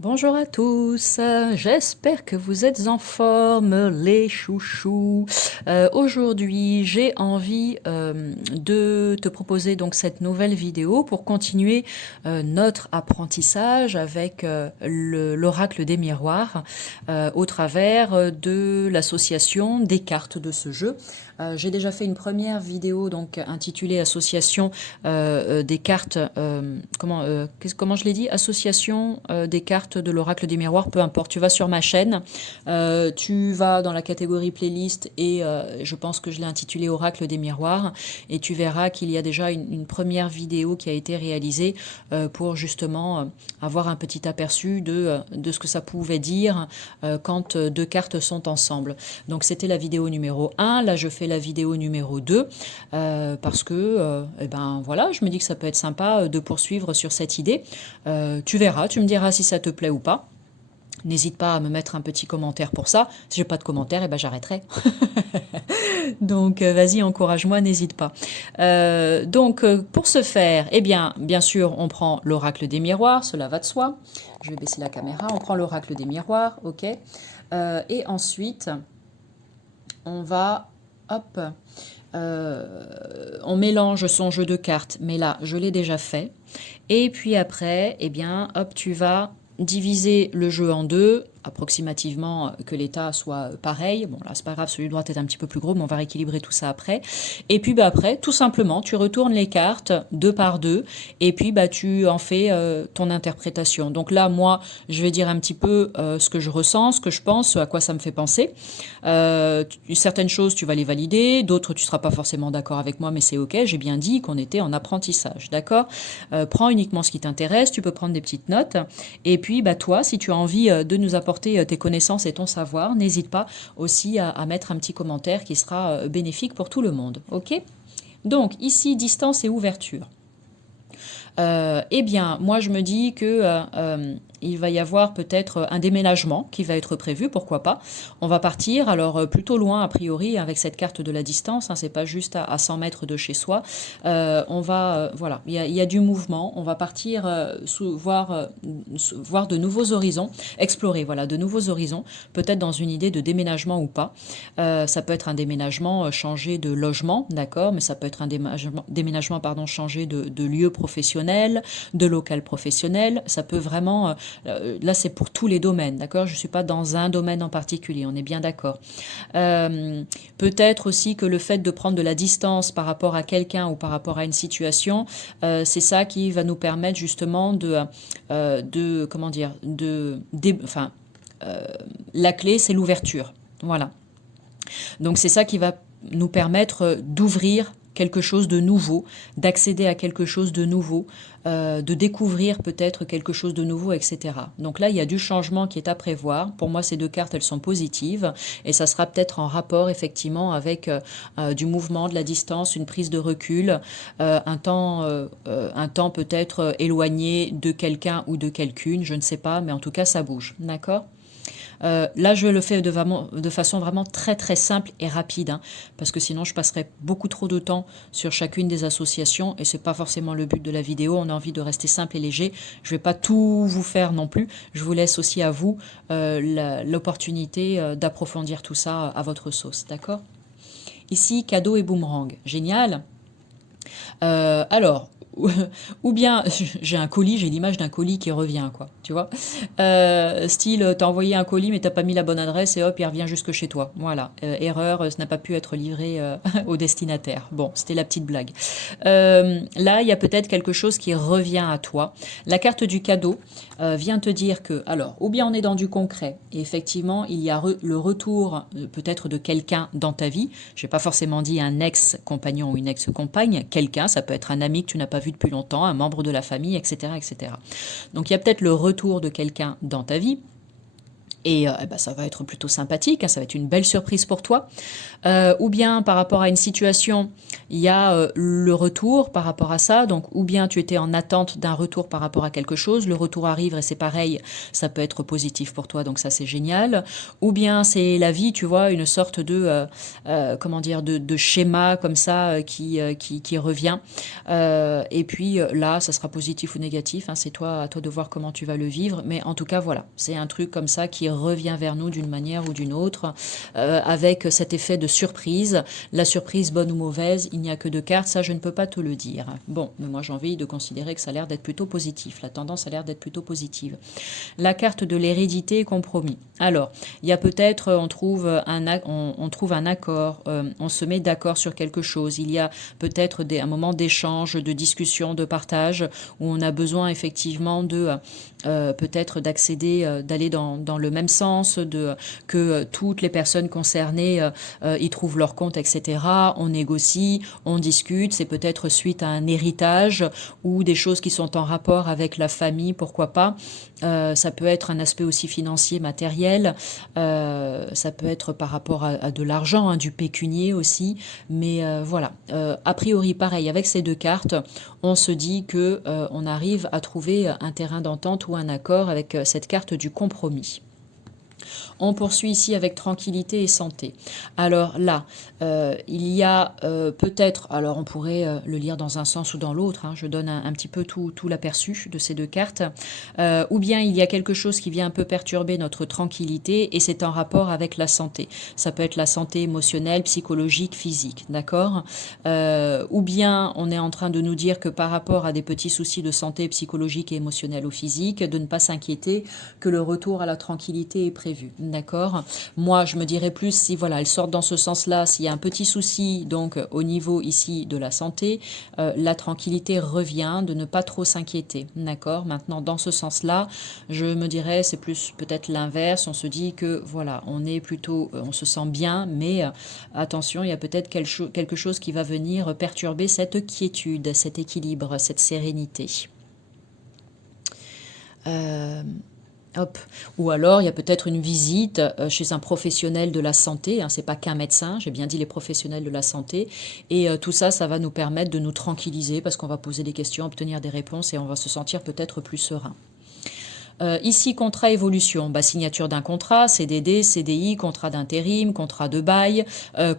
Bonjour à tous, j'espère que vous êtes en forme, les chouchous. Aujourd'hui, j'ai envie de te proposer donc cette nouvelle vidéo pour continuer notre apprentissage avec l'oracle des miroirs au travers de l'association des cartes de ce jeu. J'ai déjà fait une première vidéo donc intitulée Association des cartes, comment je l'ai dit, Association des cartes de l'oracle des miroirs, peu importe. Tu vas sur ma chaîne, tu vas dans la catégorie playlist et je pense que je l'ai intitulé Oracle des miroirs et tu verras qu'il y a déjà une première vidéo qui a été réalisée pour justement avoir un petit aperçu de ce que ça pouvait dire quand deux cartes sont ensemble. Donc c'était la vidéo numéro 1, là je fais la vidéo numéro 2 parce que eh ben voilà, je me dis que ça peut être sympa de poursuivre sur cette idée. Tu verras, tu me diras si ça te plaît ou pas. N'hésite pas à me mettre un petit commentaire pour ça. Si j'ai pas de commentaire, eh ben j'arrêterai. Donc vas-y, encourage-moi, n'hésite pas. Pour ce faire, eh bien sûr, on prend l'oracle des miroirs, cela va de soi. Je vais baisser la caméra. On prend l'oracle des miroirs, ok. Et ensuite, on va, hop, on mélange son jeu de cartes, mais là, je l'ai déjà fait. Et puis après, eh bien, hop, tu vas diviser le jeu en deux, approximativement que l'état soit pareil. Bon, là, c'est pas grave, celui de droite est un petit peu plus gros, mais on va rééquilibrer tout ça après. Et puis, après, tout simplement, tu retournes les cartes deux par deux, et puis, tu en fais ton interprétation. Donc là, moi, je vais dire un petit peu ce que je ressens, ce que je pense, à quoi ça me fait penser. Certaines choses, tu vas les valider, d'autres, tu ne seras pas forcément d'accord avec moi, mais c'est ok, j'ai bien dit qu'on était en apprentissage, d'accord. Prends uniquement ce qui t'intéresse, tu peux prendre des petites notes, et puis toi, si tu as envie de nous apporter tes connaissances et ton savoir, n'hésite pas aussi à mettre un petit commentaire qui sera bénéfique pour tout le monde, ok. Donc ici, distance et ouverture. Eh bien, moi, je me dis que il va y avoir peut-être un déménagement qui va être prévu, pourquoi pas. On va partir, alors plutôt loin a priori, avec cette carte de la distance, hein, c'est pas juste à 100 mètres de chez soi. Voilà, il y a du mouvement, on va partir voir de nouveaux horizons, explorer, voilà, de nouveaux horizons, peut-être dans une idée de déménagement ou pas. Ça peut être un déménagement, changer de logement, d'accord, mais ça peut être un déménagement pardon, changer de lieu professionnel, de local professionnel. Ça peut vraiment, là c'est pour tous les domaines, d'accord. Je suis pas dans un domaine en particulier, on est bien d'accord. Peut-être aussi que le fait de prendre de la distance par rapport à quelqu'un ou par rapport à une situation, c'est ça qui va nous permettre justement comment dire, enfin, la clé c'est l'ouverture, voilà. Donc c'est ça qui va nous permettre d'ouvrir quelque chose de nouveau, d'accéder à quelque chose de nouveau, de découvrir peut-être quelque chose de nouveau, etc. Donc là, il y a du changement qui est à prévoir. Pour moi, ces deux cartes, elles sont positives et ça sera peut-être en rapport effectivement avec du mouvement, de la distance, une prise de recul, un temps peut-être éloigné de quelqu'un ou de quelqu'une, je ne sais pas, mais en tout cas, ça bouge. D'accord. Là, je le fais de façon vraiment très très simple et rapide, hein, parce que sinon je passerai beaucoup trop de temps sur chacune des associations et c'est pas forcément le but de la vidéo. On a envie de rester simple et léger. Je vais pas tout vous faire non plus. Je vous laisse aussi à vous l'opportunité d'approfondir tout ça à votre sauce, d'accord? Ici, cadeau et boomerang. Génial. Alors, ou bien j'ai un colis, j'ai l'image d'un colis qui revient, quoi, tu vois. Style, t'as envoyé un colis mais t'as pas mis la bonne adresse et hop, il revient jusque chez toi. Voilà, erreur, ça n'a pas pu être livré au destinataire. Bon, c'était la petite blague. Là, il y a peut-être quelque chose qui revient à toi. La carte du cadeau vient te dire que, alors, ou bien on est dans du concret, et effectivement, il y a le retour peut-être de quelqu'un dans ta vie. Je n'ai pas forcément dit un ex-compagnon ou une ex-compagne, quelqu'un, ça peut être un ami que tu n'as pas vu depuis longtemps, un membre de la famille, etc., etc. Donc il y a peut-être le retour de quelqu'un dans ta vie. Et eh ben, ça va être plutôt sympathique, hein, ça va être une belle surprise pour toi. Ou bien par rapport à une situation, il y a le retour par rapport à ça. Donc ou bien tu étais en attente d'un retour par rapport à quelque chose, le retour arrive et c'est pareil, ça peut être positif pour toi, donc ça c'est génial. Ou bien c'est la vie, tu vois, une sorte de comment dire, de schéma comme ça qui revient. Et puis là, ça sera positif ou négatif, hein, c'est toi à toi de voir comment tu vas le vivre. Mais en tout cas, voilà, c'est un truc comme ça qui revient vers nous d'une manière ou d'une autre, avec cet effet de surprise. La surprise, bonne ou mauvaise, il n'y a que deux cartes, ça je ne peux pas te le dire. Bon, mais moi j'ai envie de considérer que ça a l'air d'être plutôt positif. La tendance a l'air d'être plutôt positive. La carte de l'hérédité compromis. Alors, il y a peut-être, on trouve un accord, on se met d'accord sur quelque chose. Il y a peut-être un moment d'échange, de discussion, de partage, où on a besoin effectivement de peut-être d'accéder, d'aller dans le même sens, que toutes les personnes concernées y trouvent leur compte, etc. On négocie, on discute. C'est peut-être suite à un héritage ou des choses qui sont en rapport avec la famille, pourquoi pas. Ça peut être un aspect aussi financier, matériel. Ça peut être par rapport à de l'argent, hein, du pécunier aussi. Mais voilà. A priori, pareil, avec ces deux cartes, on se dit que on arrive à trouver un terrain d'entente ou un accord avec cette carte du compromis. On poursuit ici avec tranquillité et santé. Alors là, il y a peut-être, alors on pourrait le lire dans un sens ou dans l'autre, hein, je donne un petit peu tout l'aperçu de ces deux cartes, ou bien il y a quelque chose qui vient un peu perturber notre tranquillité et c'est en rapport avec la santé. Ça peut être la santé émotionnelle, psychologique, physique, d'accord, ou bien on est en train de nous dire que par rapport à des petits soucis de santé psychologique et émotionnelle ou physique, de ne pas s'inquiéter, que le retour à la tranquillité est prévu. D'accord. Moi, je me dirais plus si voilà, elles sortent dans ce sens-là, s'il y a un petit souci donc au niveau ici de la santé, la tranquillité revient, de ne pas trop s'inquiéter. D'accord. Maintenant, dans ce sens-là, je me dirais c'est plus peut-être l'inverse. On se dit que voilà, on est plutôt, on se sent bien, mais attention, il y a peut-être quelque chose qui va venir perturber cette quiétude, cet équilibre, cette sérénité. Euh, Hop. Ou alors, il y a peut-être une visite chez un professionnel de la santé, hein, c'est pas qu'un médecin, j'ai bien dit les professionnels de la santé, et tout ça, ça va nous permettre de nous tranquilliser parce qu'on va poser des questions, obtenir des réponses et on va se sentir peut-être plus serein. Ici, contrat évolution, bah, signature d'un contrat, CDD, CDI, contrat d'intérim, contrat de bail,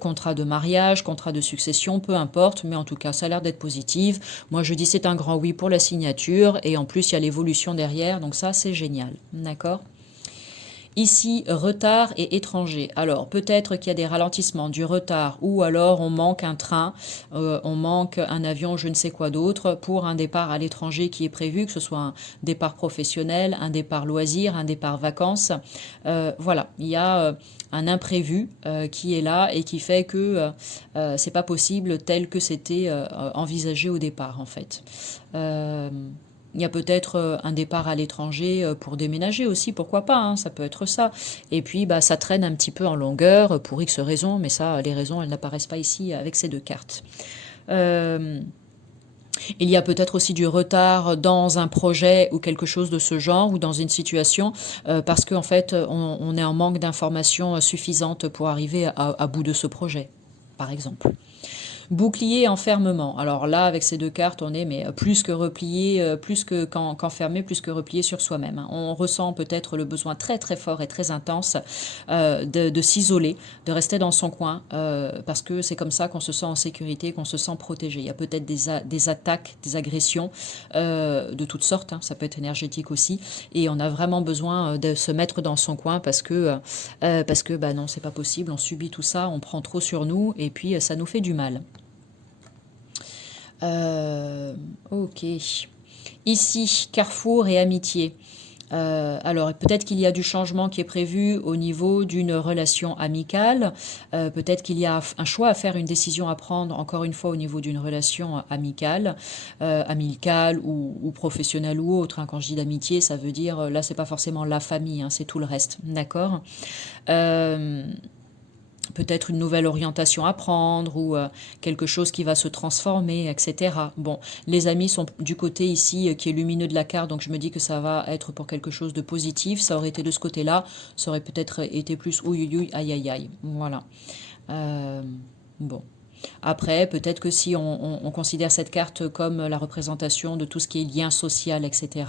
contrat de mariage, contrat de succession, peu importe, mais en tout cas, ça a l'air d'être positif. Moi, je dis c'est un grand oui pour la signature, et en plus, il y a l'évolution derrière, donc ça, c'est génial. D'accord ? Ici, retard et étranger. Alors, peut-être qu'il y a des ralentissements, du retard, ou alors on manque un train, on manque un avion, je ne sais quoi d'autre, pour un départ à l'étranger qui est prévu, que ce soit un départ professionnel, un départ loisir, un départ vacances. Voilà, il y a un imprévu qui est là et qui fait que c'est pas possible tel que c'était envisagé au départ, en fait. Il y a peut-être un départ à l'étranger pour déménager aussi, pourquoi pas, hein, ça peut être ça. Et puis bah, ça traîne un petit peu en longueur pour X raisons, mais ça, les raisons, elles n'apparaissent pas ici avec ces deux cartes. Euh, il y a peut-être aussi du retard dans un projet ou quelque chose de ce genre ou dans une situation parce qu'en fait, on est en manque d'informations suffisantes pour arriver à bout de ce projet, par exemple. Bouclier enfermement. Alors là, avec ces deux cartes, on est mais plus que replié, plus qu'enfermé, plus que replié sur soi-même. On ressent peut-être le besoin très très fort et très intense de s'isoler, de rester dans son coin, parce que c'est comme ça qu'on se sent en sécurité, qu'on se sent protégé. Il y a peut-être des attaques, des agressions de toutes sortes, hein, ça peut être énergétique aussi, et on a vraiment besoin de se mettre dans son coin parce que bah non, c'est pas possible, on subit tout ça, on prend trop sur nous, et puis ça nous fait du mal. Ok. Ici, carrefour et amitié. Alors, peut-être qu'il y a du changement qui est prévu au niveau d'une relation amicale. Peut-être qu'il y a un choix à faire, une décision à prendre, encore une fois, au niveau d'une relation amicale ou professionnelle ou autre, hein. Quand je dis d'amitié, ça veut dire, là, c'est pas forcément la famille, hein, c'est tout le reste. D'accord. peut-être une nouvelle orientation à prendre ou quelque chose qui va se transformer, etc. Bon, les amis sont du côté ici qui est lumineux de la carte, donc je me dis que ça va être pour quelque chose de positif. Ça aurait été de ce côté-là, ça aurait peut-être été plus ouïe, aïe, aïe, aïe. Voilà. Bon. Après, peut-être que si on considère cette carte comme la représentation de tout ce qui est lien social, etc.,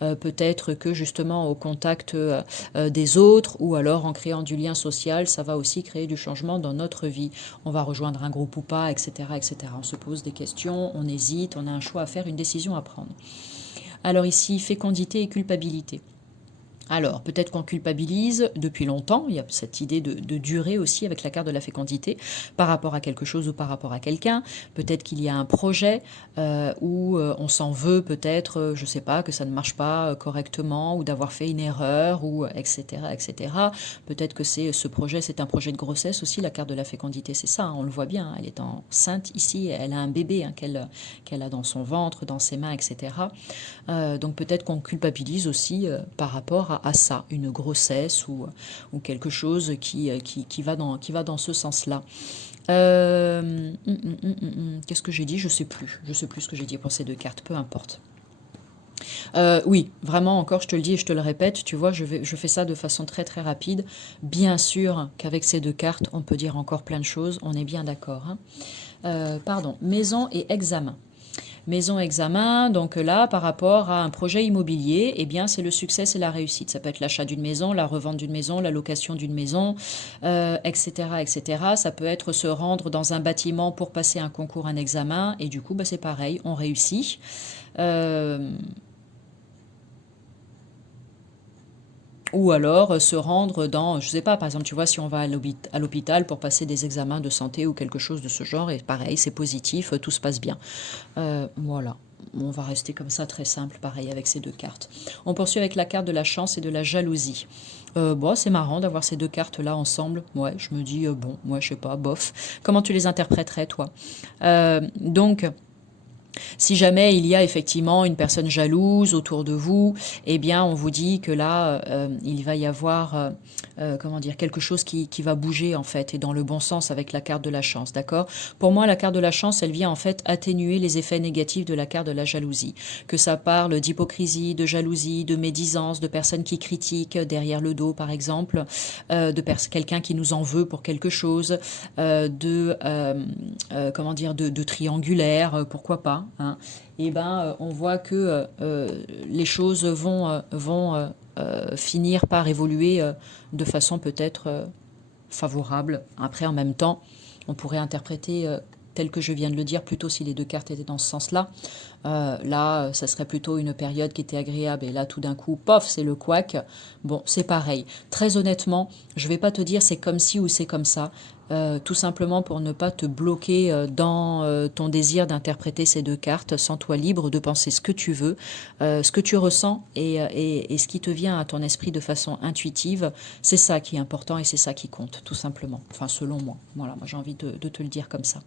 peut-être que justement au contact des autres ou alors en créant du lien social, ça va aussi créer du changement dans notre vie. On va rejoindre un groupe ou pas, etc., etc. On se pose des questions, on hésite, on a un choix à faire, une décision à prendre. Alors ici, fécondité et culpabilité. Alors, peut-être qu'on culpabilise depuis longtemps, il y a cette idée de durée aussi avec la carte de la fécondité par rapport à quelque chose ou par rapport à quelqu'un. Peut-être qu'il y a un projet où on s'en veut peut-être, je ne sais pas, que ça ne marche pas correctement ou d'avoir fait une erreur, ou etc. etc. Peut-être que ce projet, c'est un projet de grossesse aussi, la carte de la fécondité, c'est ça, hein, on le voit bien, elle est enceinte ici, elle a un bébé hein, qu'elle a dans son ventre, dans ses mains, etc. Donc peut-être qu'on culpabilise aussi par rapport à ça, une grossesse ou quelque chose qui va dans ce sens-là. Qu'est-ce que j'ai dit? Je sais plus. Je sais plus ce que j'ai dit pour ces deux cartes, peu importe. Oui, vraiment, encore, je te le dis et je te le répète, tu vois, je fais ça de façon très très rapide. Bien sûr qu'avec ces deux cartes, on peut dire encore plein de choses, on est bien d'accord. Hein. Pardon, maison et examen. Maison examen, donc là, par rapport à un projet immobilier, eh bien, c'est le succès, c'est la réussite. Ça peut être l'achat d'une maison, la revente d'une maison, la location d'une maison, etc., etc. Ça peut être se rendre dans un bâtiment pour passer un concours, un examen, et du coup, bah, c'est pareil, on réussit. Ou alors se rendre dans, je sais pas, par exemple, tu vois, si on va à l'hôpital pour passer des examens de santé ou quelque chose de ce genre, et pareil, c'est positif, tout se passe bien. Voilà. On va rester comme ça, très simple, pareil, avec ces deux cartes. On poursuit avec la carte de la chance et de la jalousie. Bon, c'est marrant d'avoir ces deux cartes-là ensemble. Ouais, je me dis, bon, moi, je sais pas, bof. Comment tu les interpréterais, toi? Donc... Si jamais il y a effectivement une personne jalouse autour de vous, eh bien, on vous dit que là, il va y avoir, comment dire, quelque chose qui va bouger en fait, et dans le bon sens avec la carte de la chance, d'accord? Pour moi, la carte de la chance, elle vient en fait atténuer les effets négatifs de la carte de la jalousie. Que ça parle d'hypocrisie, de jalousie, de médisance, de personnes qui critiquent derrière le dos, par exemple, de quelqu'un qui nous en veut pour quelque chose, comment dire, de triangulaire, pourquoi pas. Hein, et ben, on voit que les choses vont finir par évoluer de façon peut-être favorable. Après, en même temps, on pourrait interpréter tel que je viens de le dire, plutôt si les deux cartes étaient dans ce sens-là. Là, ça serait plutôt une période qui était agréable. Et là, tout d'un coup, pof, c'est le couac. Bon, c'est pareil. Très honnêtement, je vais pas te dire c'est comme ci ou c'est comme ça. Tout simplement pour ne pas te bloquer dans ton désir d'interpréter ces deux cartes. Sens-toi libre de penser ce que tu veux, ce que tu ressens et ce qui te vient à ton esprit de façon intuitive. C'est ça qui est important et c'est ça qui compte, tout simplement. Enfin, selon moi. Voilà, moi j'ai envie de te le dire comme ça.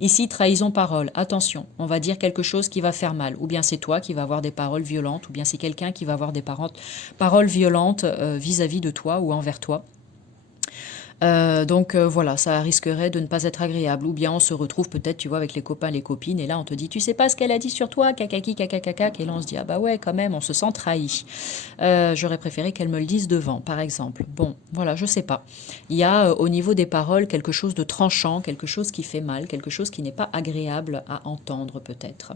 Ici, trahison parole. Attention, on va dire quelque chose qui va faire mal. Ou bien c'est toi qui vas avoir des paroles violentes, ou bien c'est quelqu'un qui va avoir des paroles violentes vis-à-vis de toi ou envers toi. Donc voilà, ça risquerait de ne pas être agréable. Ou bien on se retrouve peut-être, tu vois, avec les copains, les copines, et là on te dit, tu sais pas ce qu'elle a dit sur toi, kakaki, kakakakak, et là on se dit, ah bah ouais, quand même, on se sent trahi. J'aurais préféré qu'elle me le dise devant, par exemple. Bon, voilà, je sais pas. Il y a au niveau des paroles quelque chose de tranchant, quelque chose qui fait mal, quelque chose qui n'est pas agréable à entendre peut-être.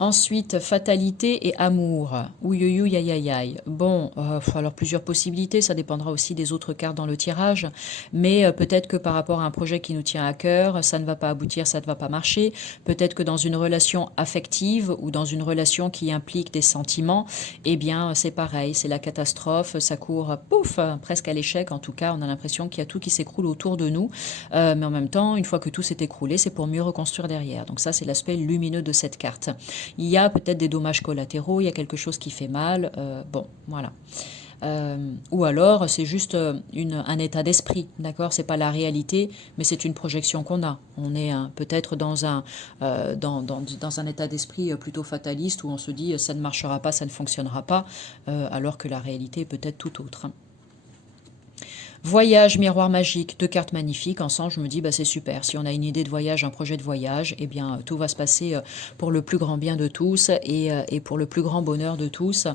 Ensuite, fatalité et amour. Ouïouïouï, aïe aïe aïe. Bon, alors plusieurs possibilités, ça dépendra aussi des autres cartes dans le tirage, mais peut-être que par rapport à un projet qui nous tient à cœur, ça ne va pas aboutir, ça ne va pas marcher. Peut-être que dans une relation affective ou dans une relation qui implique des sentiments, eh bien c'est pareil, c'est la catastrophe, ça court, pouf, presque à l'échec. En tout cas, on a l'impression qu'il y a tout qui s'écroule autour de nous, mais en même temps, une fois que tout s'est écroulé, c'est pour mieux reconstruire derrière. Donc ça, c'est l'aspect lumineux de cette carte. Il y a peut-être des dommages collatéraux, il y a quelque chose qui fait mal, bon, voilà. Ou alors c'est juste un état d'esprit, d'accord? C'est pas la réalité, mais c'est une projection qu'on a. On est peut-être dans un état d'esprit plutôt fataliste où on se dit ça ne marchera pas, ça ne fonctionnera pas, alors que la réalité est peut-être tout autre. Voyage, miroir magique, 2 cartes magnifiques. Ensemble, je me dis, bah, c'est super. Si on a une idée de voyage, un projet de voyage, eh bien, tout va se passer pour le plus grand bien de tous et pour le plus grand bonheur de tous.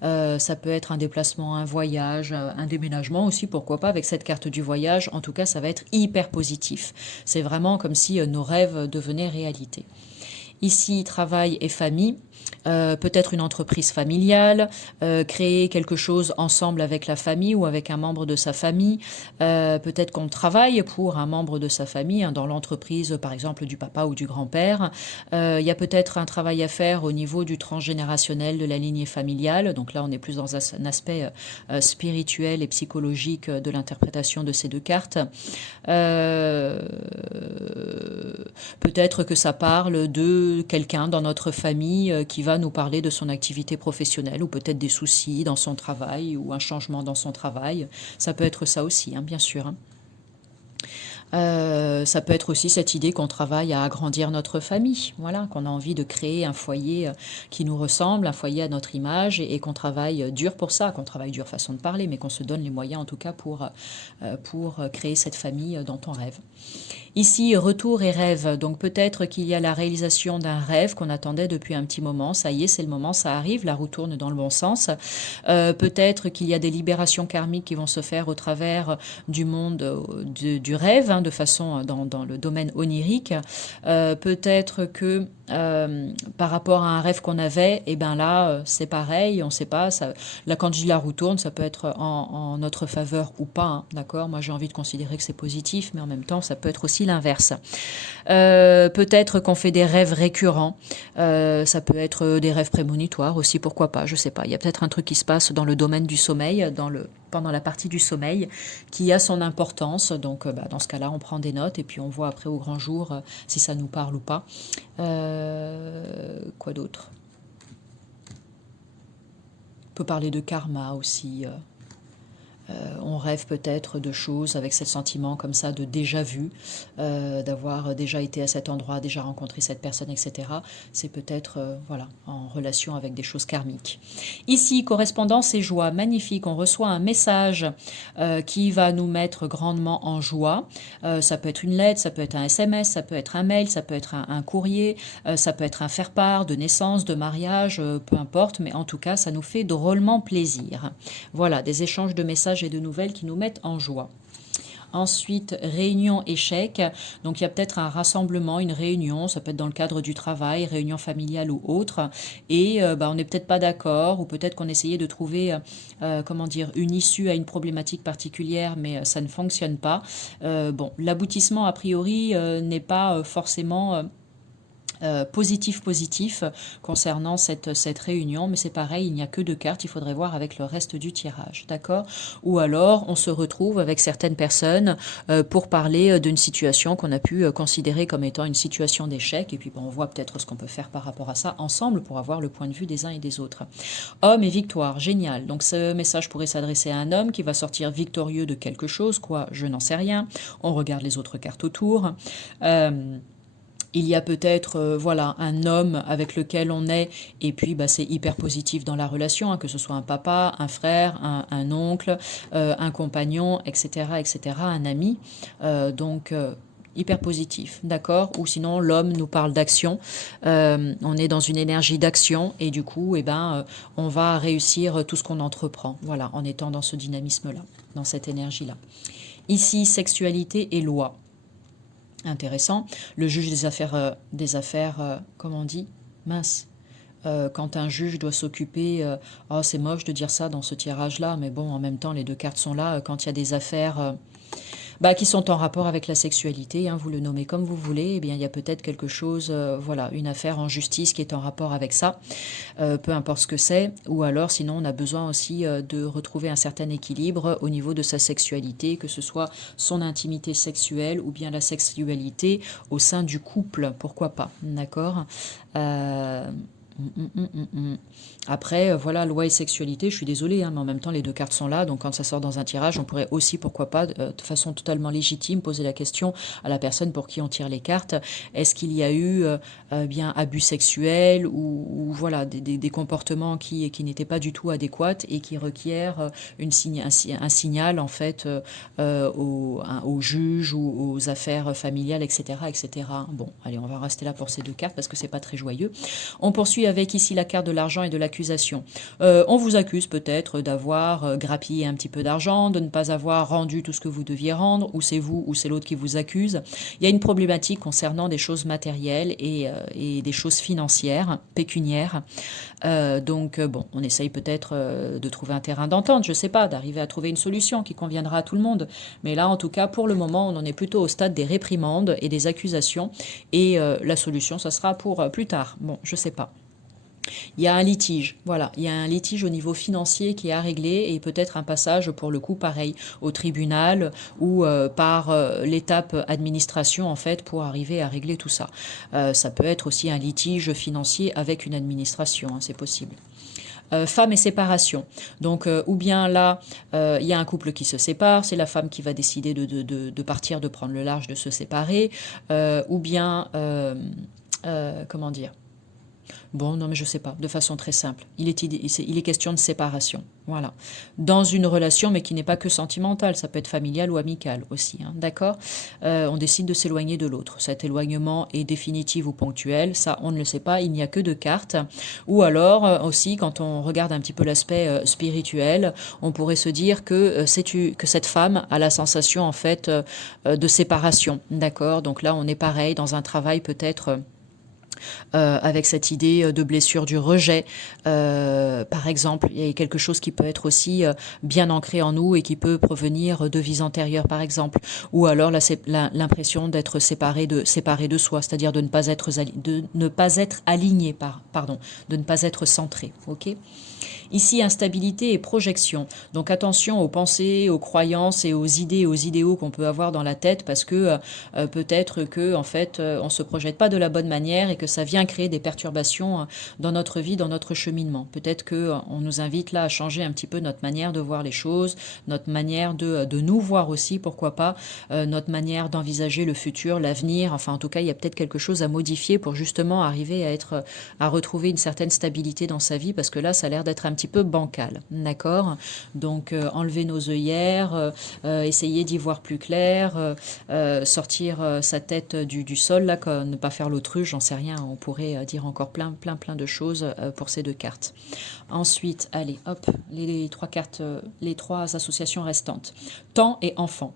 Ça peut être un déplacement, un voyage, un déménagement aussi, pourquoi pas, avec cette carte du voyage. En tout cas, ça va être hyper positif. C'est vraiment comme si nos rêves devenaient réalité. Ici, travail et famille. Peut-être une entreprise familiale, créer quelque chose ensemble avec la famille ou avec un membre de sa famille. Peut-être qu'on travaille pour un membre de sa famille, hein, dans l'entreprise par exemple du papa ou du grand-père. Il y a peut-être un travail à faire au niveau du transgénérationnel de la lignée familiale. Donc là, on est plus dans un aspect spirituel et psychologique de l'interprétation de ces 2 cartes. Peut-être que ça parle de quelqu'un dans notre famille qui va nous parler de son activité professionnelle ou peut-être des soucis dans son travail ou un changement dans son travail. Ça peut être ça aussi, hein, bien sûr. Hein. Ça peut être aussi cette idée qu'on travaille à agrandir notre famille, voilà, qu'on a envie de créer un foyer qui nous ressemble, un foyer à notre image et qu'on travaille dur pour ça, qu'on travaille dur façon de parler, mais qu'on se donne les moyens en tout cas pour créer cette famille dont on rêve. Ici, retour et rêve. Donc peut-être qu'il y a la réalisation d'un rêve qu'on attendait depuis un petit moment. Ça y est, c'est le moment, ça arrive, la roue tourne dans le bon sens. Peut-être qu'il y a des libérations karmiques qui vont se faire au travers du monde du rêve, hein, de façon dans le domaine onirique. Peut-être que par rapport à un rêve qu'on avait, et ben là, c'est pareil, on ne sait pas. Ça, là, quand je dis la roue tourne, ça peut être en notre faveur ou pas, hein, d'accord? Moi, j'ai envie de considérer que c'est positif, mais en même temps, ça peut être aussi l'inverse. Peut-être qu'on fait des rêves récurrents, ça peut être des rêves prémonitoires aussi, pourquoi pas, je sais pas. Il y a peut-être un truc qui se passe dans le domaine du sommeil, pendant la partie du sommeil, qui a son importance. Donc, dans ce cas-là, on prend des notes et puis on voit après au grand jour si ça nous parle ou pas. Quoi d'autre? On peut parler de karma aussi. On rêve peut-être de choses avec ce sentiment comme ça de déjà vu, d'avoir déjà été à cet endroit, déjà rencontré cette personne, etc. C'est peut-être voilà, en relation avec des choses karmiques. Ici, correspondance et joie, magnifique. On reçoit un message qui va nous mettre grandement en joie. Ça peut être une lettre, ça peut être un SMS, ça peut être un mail, ça peut être un courrier, ça peut être un faire-part de naissance, de mariage, peu importe, mais en tout cas, ça nous fait drôlement plaisir. Voilà, des échanges de messages et de nouvelles qui nous mettent en joie. Ensuite, réunion, échec. Donc, il y a peut-être un rassemblement, une réunion, ça peut être dans le cadre du travail, réunion familiale ou autre, et on n'est peut-être pas d'accord, ou peut-être qu'on essayait de trouver, comment dire, une issue à une problématique particulière, mais ça ne fonctionne pas. Bon, l'aboutissement, a priori, n'est pas forcément... positif concernant cette réunion, mais c'est pareil, il n'y a que 2 cartes, il faudrait voir avec le reste du tirage, d'accord? Ou alors on se retrouve avec certaines personnes pour parler d'une situation qu'on a pu considérer comme étant une situation d'échec, et puis on voit peut-être ce qu'on peut faire par rapport à ça ensemble pour avoir le point de vue des uns et des autres. Homme et victoire, génial. Donc ce message pourrait s'adresser à un homme qui va sortir victorieux de quelque chose, quoi, je n'en sais rien. On regarde les autres cartes autour. Il y a peut-être voilà, un homme avec lequel on est, et puis c'est hyper positif dans la relation, hein, que ce soit un papa, un frère, un oncle, un compagnon, etc., etc., un ami. Donc, hyper positif, d'accord? Ou sinon, l'homme nous parle d'action. On est dans une énergie d'action, et du coup, on va réussir tout ce qu'on entreprend, voilà, en étant dans ce dynamisme-là, dans cette énergie-là. Ici, sexualité et loi. Intéressant. Le juge des affaires, comment on dit? Mince. Quand un juge doit s'occuper, oh c'est moche de dire ça dans ce tirage-là, mais bon, en même temps, les 2 cartes sont là. Quand il y a des affaires qui sont en rapport avec la sexualité, hein, vous le nommez comme vous voulez, eh bien, il y a peut-être quelque chose, voilà, une affaire en justice qui est en rapport avec ça, peu importe ce que c'est, ou alors sinon on a besoin aussi de retrouver un certain équilibre au niveau de sa sexualité, que ce soit son intimité sexuelle ou bien la sexualité au sein du couple, pourquoi pas, d'accord? Après, voilà, loi et sexualité, je suis désolée, hein, mais en même temps, les deux cartes sont là. Donc, quand ça sort dans un tirage, on pourrait aussi, pourquoi pas, de façon totalement légitime, poser la question à la personne pour qui on tire les cartes. Est-ce qu'il y a eu bien abus sexuels ou voilà, des comportements qui n'étaient pas du tout adéquats et qui requièrent un signal, en fait, au juge ou aux affaires familiales, etc., etc. Bon, allez, on va rester là pour ces deux cartes parce que c'est pas très joyeux. On poursuit avec ici la carte de l'argent et de l'accusation. On vous accuse peut-être d'avoir grappillé un petit peu d'argent, de ne pas avoir rendu tout ce que vous deviez rendre, ou c'est vous ou c'est l'autre qui vous accuse. Il y a une problématique concernant des choses matérielles et des choses financières, pécuniaires. Donc, bon, on essaye peut-être de trouver un terrain d'entente, je ne sais pas, d'arriver à trouver une solution qui conviendra à tout le monde. Mais là, en tout cas, pour le moment, on en est plutôt au stade des réprimandes et des accusations. Et la solution, ça sera pour plus tard. Bon, je ne sais pas. Il y a un litige, voilà, il y a un litige au niveau financier qui est à régler et peut-être un passage pour le coup pareil au tribunal ou par l'étape administration en fait pour arriver à régler tout ça. Ça peut être aussi un litige financier avec une administration, hein, c'est possible. Femme et séparation. Donc, ou bien là, il y a un couple qui se sépare, c'est la femme qui va décider de partir, de prendre le large, de se séparer, ou bien, comment dire, bon, non, mais je sais pas, de façon très simple. Il est question de séparation, voilà. Dans une relation, mais qui n'est pas que sentimentale, ça peut être familial ou amical aussi, hein, d'accord. On décide de s'éloigner de l'autre. Cet éloignement est définitif ou ponctuel, ça, on ne le sait pas, il n'y a que deux cartes. Ou alors, aussi, quand on regarde un petit peu l'aspect spirituel, on pourrait se dire que, que cette femme a la sensation, en fait, de séparation, d'accord. Donc là, on est pareil, dans un travail peut-être avec cette idée de blessure du rejet. Par exemple, il y a quelque chose qui peut être aussi bien ancré en nous et qui peut provenir de vies antérieures, par exemple. Ou alors l'impression d'être séparé de soi, c'est-à-dire de ne pas être aligné, pardon, de ne pas être centré. Ok. Ici, instabilité et projection. Donc attention aux pensées, aux croyances et aux idées, aux idéaux qu'on peut avoir dans la tête parce que peut-être que en fait, on se projette pas de la bonne manière et que ça vient créer des perturbations dans notre vie, dans notre cheminement. Peut-être que on nous invite là à changer un petit peu notre manière de voir les choses, notre manière de nous voir aussi, pourquoi pas, notre manière d'envisager le futur, l'avenir. Enfin, en tout cas, il y a peut-être quelque chose à modifier pour justement arriver à retrouver une certaine stabilité dans sa vie parce que là, ça a l'air d'être un petit peu bancal, d'accord. Donc enlever nos œillères, essayer d'y voir plus clair, sortir sa tête du sol, là, ne pas faire l'autruche, j'en sais rien, on pourrait dire encore plein de choses pour ces deux cartes. Ensuite, allez, hop, les trois cartes, les trois associations restantes. Temps et enfant.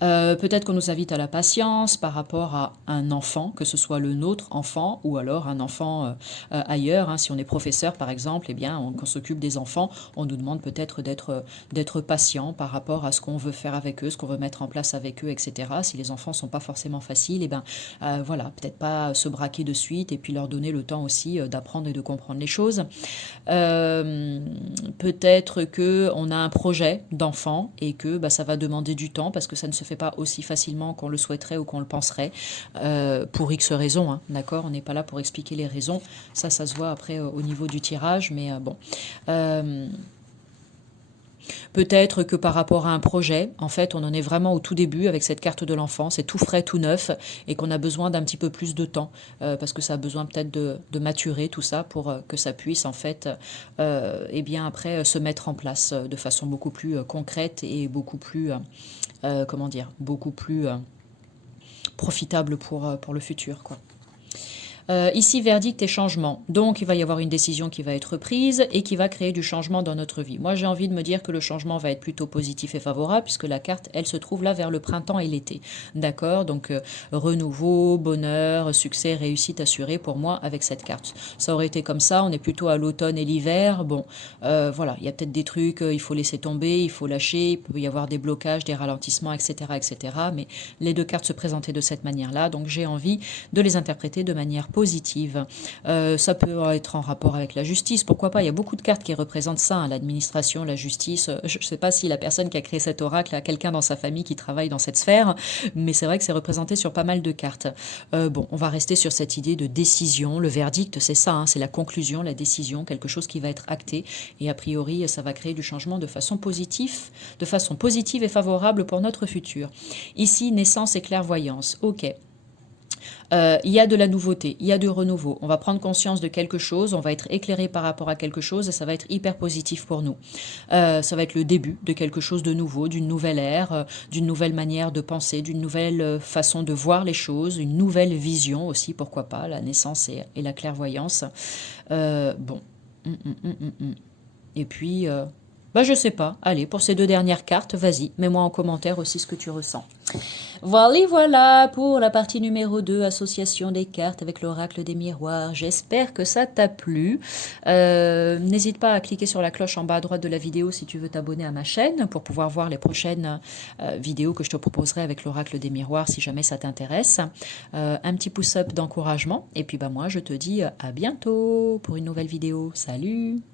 Peut-être qu'on nous invite à la patience par rapport à un enfant, que ce soit le nôtre enfant ou alors un enfant ailleurs. Hein. Si on est professeur par exemple, eh bien, quand on s'occupe des enfants, on nous demande peut-être d'être patient par rapport à ce qu'on veut faire avec eux, ce qu'on veut mettre en place avec eux, etc. Si les enfants sont pas forcément faciles, eh ben, voilà, peut-être pas se braquer de suite et puis leur donner le temps aussi d'apprendre et de comprendre les choses. Peut-être que on a un projet d'enfant et que bah, ça va demander du temps parce que ça ne se fait pas aussi facilement qu'on le souhaiterait ou qu'on le penserait pour X raisons, hein, d'accord. On n'est pas là pour expliquer les raisons, ça se voit après au niveau du tirage, mais bon. Peut-être que par rapport à un projet, en fait, on en est vraiment au tout début avec cette carte de l'enfant, c'est tout frais, tout neuf, et qu'on a besoin d'un petit peu plus de temps, parce que ça a besoin peut-être de maturer tout ça pour que ça puisse, en fait, et bien après, se mettre en place de façon beaucoup plus concrète et beaucoup plus, comment dire, beaucoup plus profitable pour le futur, quoi. Ici, verdict et changement. Donc, il va y avoir une décision qui va être prise et qui va créer du changement dans notre vie. Moi, j'ai envie de me dire que le changement va être plutôt positif et favorable puisque la carte, elle se trouve là vers le printemps et l'été. D'accord. Donc, renouveau, bonheur, succès, réussite assurée pour moi avec cette carte. Ça aurait été comme ça. On est plutôt à l'automne et l'hiver. Bon, voilà. Il y a peut-être des trucs, il faut laisser tomber, il faut lâcher. Il peut y avoir des blocages, des ralentissements, etc., etc. Mais les deux cartes se présentaient de cette manière-là. Donc, j'ai envie de les interpréter de manière positive. Ça peut être en rapport avec la justice, pourquoi pas, il y a beaucoup de cartes qui représentent ça, hein, l'administration, la justice. Je ne sais pas si la personne qui a créé cet oracle a quelqu'un dans sa famille qui travaille dans cette sphère, mais c'est vrai que c'est représenté sur pas mal de cartes. Bon, on va rester sur cette idée de décision, le verdict c'est ça, hein, c'est la conclusion, la décision, quelque chose qui va être acté, et a priori ça va créer du changement de façon positive et favorable pour notre futur. Ici, naissance et clairvoyance, ok. Il y a de la nouveauté, il y a du renouveau. On va prendre conscience de quelque chose, on va être éclairé par rapport à quelque chose et ça va être hyper positif pour nous. Ça va être le début de quelque chose de nouveau, d'une nouvelle ère, d'une nouvelle manière de penser, d'une nouvelle façon de voir les choses, une nouvelle vision aussi, pourquoi pas, la naissance et la clairvoyance. Bon. Et puis, bah je sais pas. Allez, pour ces deux dernières cartes, vas-y, mets-moi en commentaire aussi ce que tu ressens. Voilà pour la partie numéro 2, association des cartes avec l'oracle des miroirs. J'espère que ça t'a plu. N'hésite pas à cliquer sur la cloche en bas à droite de la vidéo si tu veux t'abonner à ma chaîne pour pouvoir voir les prochaines vidéos que je te proposerai avec l'oracle des miroirs si jamais ça t'intéresse. Un petit pouce up d'encouragement. Et puis bah moi je te dis à bientôt pour une nouvelle vidéo. Salut!